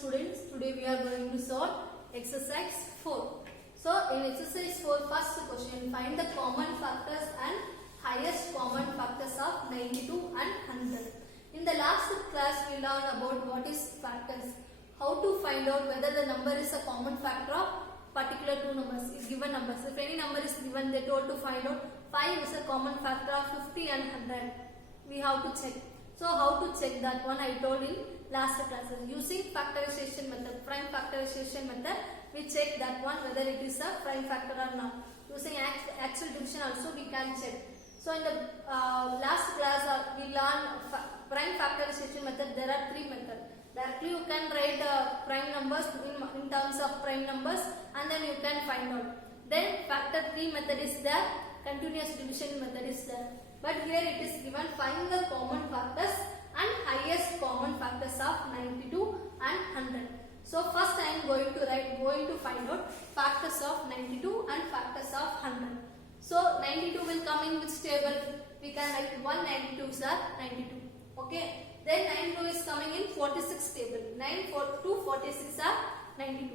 students. Today we are going to solve exercise 4. So in exercise 4, first question, find the common factors and highest common factors of 92 and 100. In the last class we learned about what is factors, how to find out whether the number is a common factor of particular two numbers, given numbers. If any number is given, they told to find out 5 is a common factor of 50 and 100. We have to check. So how to check that one I told in last classes. Using factorization method, prime factorization method, we check that one whether it is a prime factor or not. Using actual division also we can check. So in the last class we learned prime factorization method. There are 3 methods. Directly you can write prime numbers in terms of prime numbers and then you can find out. Then factor 3 method is there, continuous division method is there. But here it is given, find the common factors and highest common factors of 92 and 100. So first I am going to find out factors of 92 and factors of 100. So 92 will come in which table? We can write 192s are 92. Okay. Then 92 is coming in 46 table. 2 46 are 92.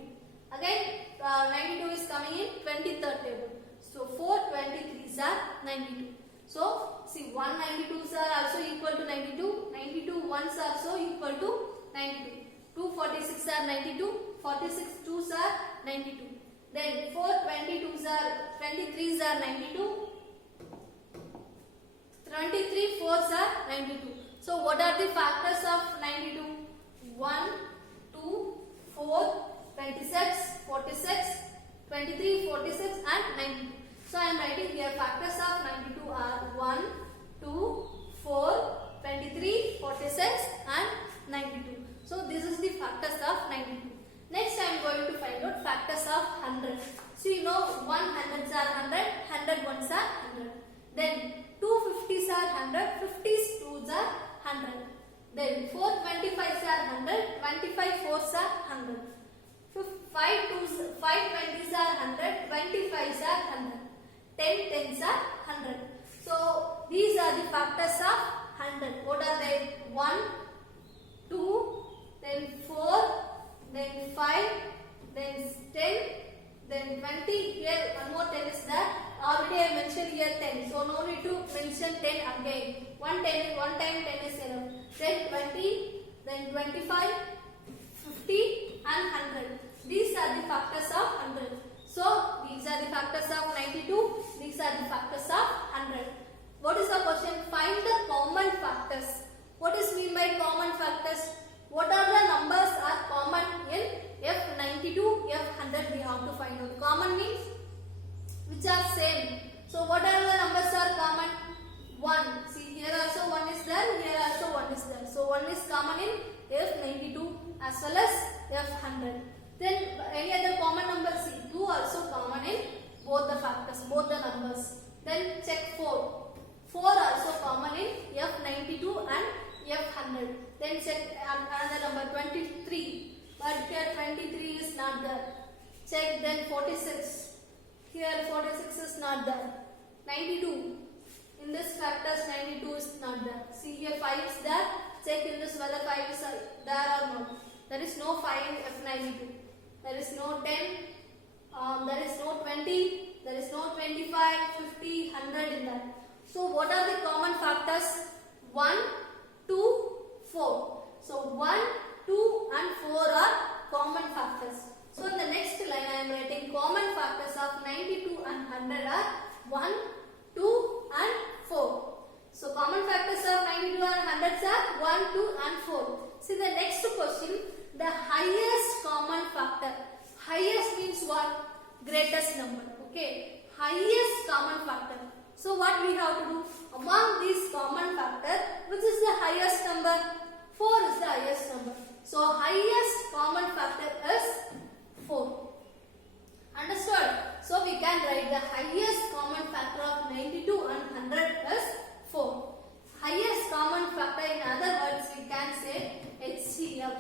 Again 92 is coming in 23rd table. So 4 23s are 92. So see 192s are also equal to 92. 92 ones are also equal to 92. 2 46 are 92. 46 2s are 92. Then 4 23s are 92. 23 4s are 92. So what are the factors of 92? 1, 2, 4, 26, 46, 23, 46 and 92. So I am writing here factors of 92 are 1, 2, 4, 23, 46 and 92. So this is the factors of 92. Next I am going to find out factors of 100. So you know 100s are 100, 100 ones are 100. Then 250s are 100, 50s 2s are 100. Then 4 25s are 100, 25 4s are 100. 5 20s are 100, 25s are 100. 10 10s are 100. So these are the factors of 100. What are they? 1, 2, then 4, then 5, then 10, then 20. Here one more 10 is there. Already I mentioned here 10. So no need to mention 10 again. One time 10 is enough. Then 20, then 25, 50 and 100. These are the factors of 100. So these are the factors of 92. These are the factors of 100. What is the question? Find the common factors. What is mean by common factors? What are the numbers are common in F92, F100? We have to find out. Common means which are same. So what are the numbers are common? 1. See here also 1 is there. Here also 1 is there. So 1 is common in F92 as well as F100. Then any other common number? See 2 also common in both the factors, both the numbers. Then check 4. 4 also common in F92 and F100. Then check another number 23. But here 23 is not there. Check then 46. Here 46 is not there. 92. In this factors 92 is not there. See here 5 is there. Check in this whether 5 is there or not. There is no 5 in F92. There is no 10. There is no 20. There is no 25, 50, 100 in that. So what are the common factors? 1, 2, 4. So 1, 2 and 4 are common factors. So in the next line I am writing common factors of 92 and 100 are 1, 2 and 4. So common factors of 92 and 100 are 1, 2 and 4. See the next question, the highest common factor. Highest means what? Greatest number. Okay. Highest common factor. So what we have to do? Among these common factors, which is the highest number? 4 is the highest number. So highest common factor is 4. Understood? So we can write the highest common factor of 92 and 100 is 4. Highest common factor, in other words we can say HCF.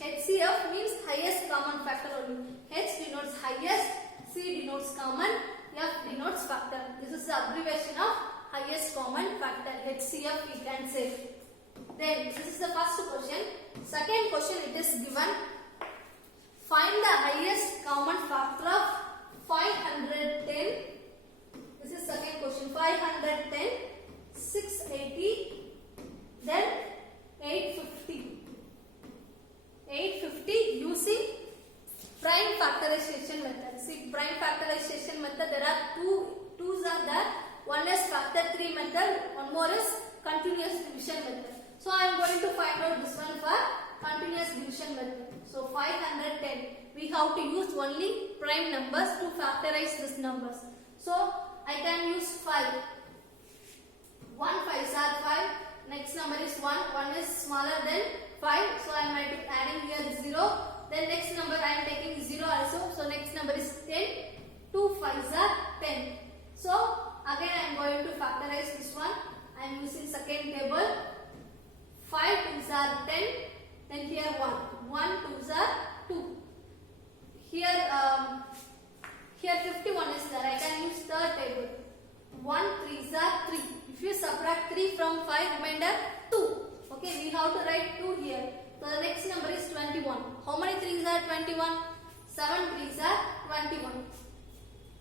HCF means highest common factor only. H denotes highest, C denotes common, F denotes factor. This is the abbreviation of highest common factor. HCF we can say. Then this is the first question. Second question, it is given Find the highest common factor of 510. This is second question. 510, 680, then 850. 850 using prime factorization method. See, prime factorization method, there are twos are there. One is factor 3 method, one more is continuous division method. So I am going to find out this one for continuous division method. So 510, we have to use only prime numbers to factorize these numbers. So I can use 5. 1 5s are 5. Next number is 1. 1 is smaller than 5. So I am adding here 0. Then next number I am taking 0 also. So next number is 10. 2 5s are 10. So again I am going to factorize this one. I am using second table. 5 2s are 10. Then here 1. 1 2s are 2. Here 51 is there. I can use third table. 1 3s are 3. If you subtract 3 from 5, remainder 2. Okay, we have to write 2 here. So the next number is 21. How many 3s are 21? 7 3s are 21.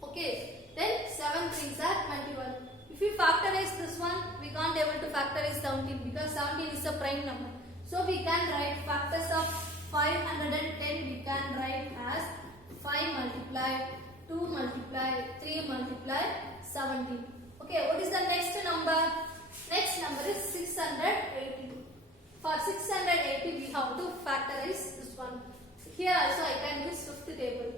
Okay, then 7 3s are 21. If we factorize this one, we can't able to factorize 17 because 17 is a prime number. So we can write factors of 510. We can write as 5 multiply 2 multiply 3 multiply 17. Okay, what is the next number? Next number is 680. For 680 we have to factorize this one. Here also I can use fifth table.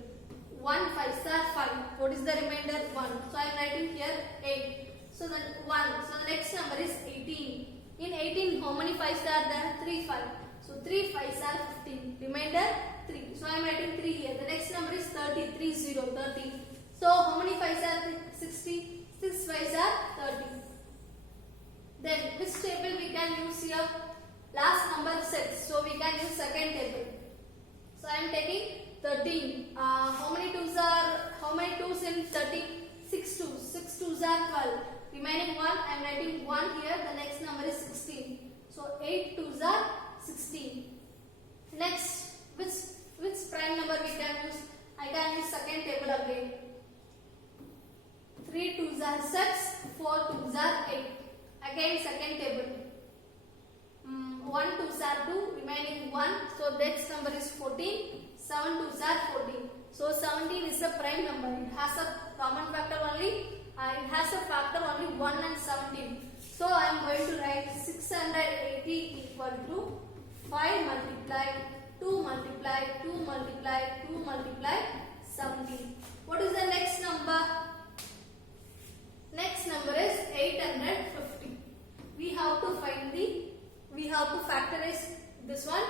1 5s are 5. What is the remainder? 1. So I am writing here 8. So then 1. So the next number is 18. In 18 how many 5s are there? 3 5. So 3 5s are 15. Remainder 3. So I am writing 3 here. The next number is 30. 3 0 30. So how many 5s are 60? 6 5s are 30. Then which table we can use here? Last number 6. So we can use second table. So I am taking 13. How many 2s in 13? 6 2s. 6 2s are 12. Remaining 1. I am writing 1 here. The next number is 16. So 8 2s are 16. Next, which prime number we can use? I can use second table again. 3 2s are 6. 4 2s are 8. Again second table. 1 2s are 2. Remaining 1. So next number is 14. 7 2s are 14. So 17 is a prime number. It has a common factor only. It has a factor only 1 and 17. So I am going to write 680 equal to 5 multiply 2 multiply 2 multiply 2 multiply 17. What is the next number? Next number is 850. We have to factorize this one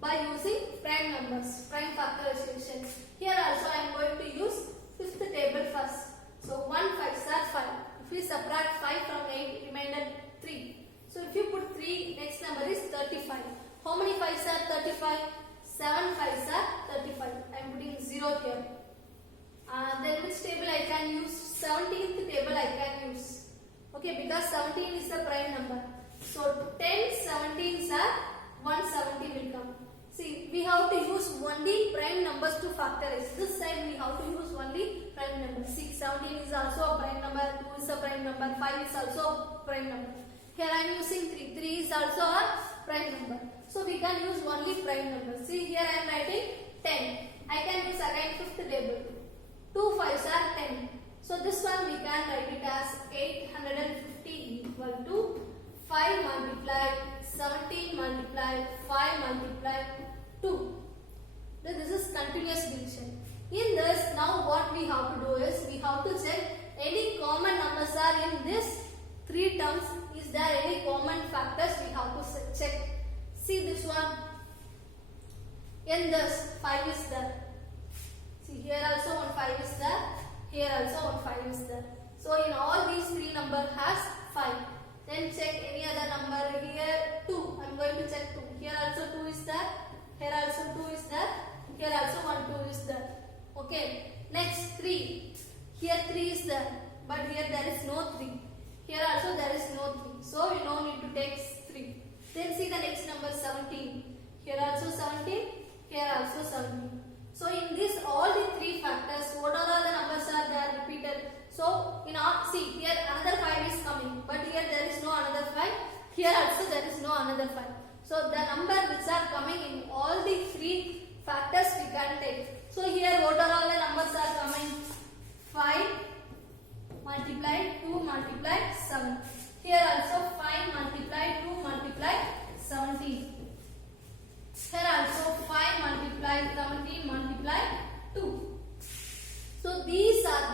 by using prime numbers, prime factorization. Here also I am going to use fifth table first. So 1 5s are 5. If we subtract 5 from 8, remainder 3. So if you put 3, next number is 35. How many 5s are 35? 7 5s are 35. I am putting 0 here. Then which table I can use? 17th table I can use. Okay, because 17 is the prime number. So 10 17s are 170 will come. See, we have to use only prime numbers to factorize. This side we have to use only prime numbers. 6 17 is also a prime number, 2 is a prime number, 5 is also a prime number. Here I am using 3. 3 is also a prime number. So we can use only prime numbers. See, here I am writing 10. I can use again fifth table. 2 5s are 10. So this one we can write it as 850 equal to 5 multiply 17 multiply 5 multiply 2. This is continuous division. In this, now what we have to do is we have to check any common numbers are in this 3 terms. Is there any common factors? We have to check. See this one. In this 5 is there. See here also one 5 is there. Here also one 5 is there. So in all these 3 number has 5. Then check any other number. Here 2. I am going to check 2. Here also 2 is there. Here also 2 is there. Here also 1 2 is there. Okay. Next 3. Here 3 is there. But here there is no 3. Here also there is no 3. So we don't need to take 3. Then see the next number 17. Here also 17. Here also 17.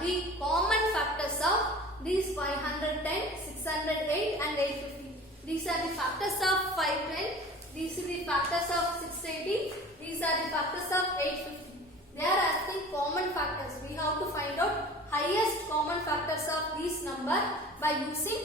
the common factors of these 510, 608 and 850. These are the factors of 510. These are the factors of 680. These are the factors of 850. They are asking common factors. We have to find out highest common factors of these number by using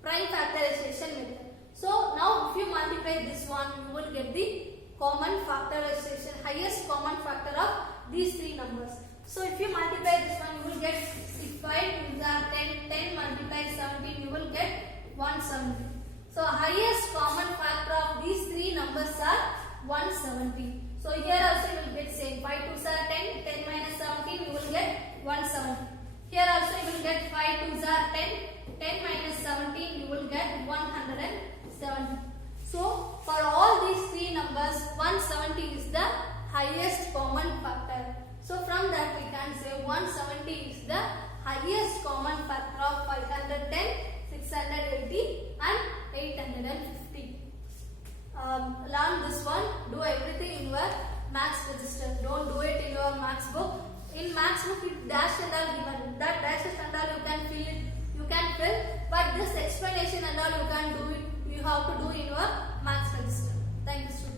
prime factorization method. So now if you multiply this one, you will get the common factorization, highest common factor of these three numbers. So if you multiply this one, you will get 6 by 2 are 10, 10 multiply 17, you will get 170. So highest common factor of these three numbers are 170. So here also you will get same, 5 2s are 10, 10 minus 17 you will get 170. Here also you will get 5 2s are 10, 10 minus 17 you will get 170. So for all these three numbers, 170 is the highest common factor. So from that we can say 170 is the highest common factor of 510, 680 and 850. Learn this one, do everything in your maths register. Don't do it in your maths book. In maths book, if dash and all given, that dashes and all you can fill it, you can fill, but this explanation and all you can do it, you have to do in your maths register. Thank you, students.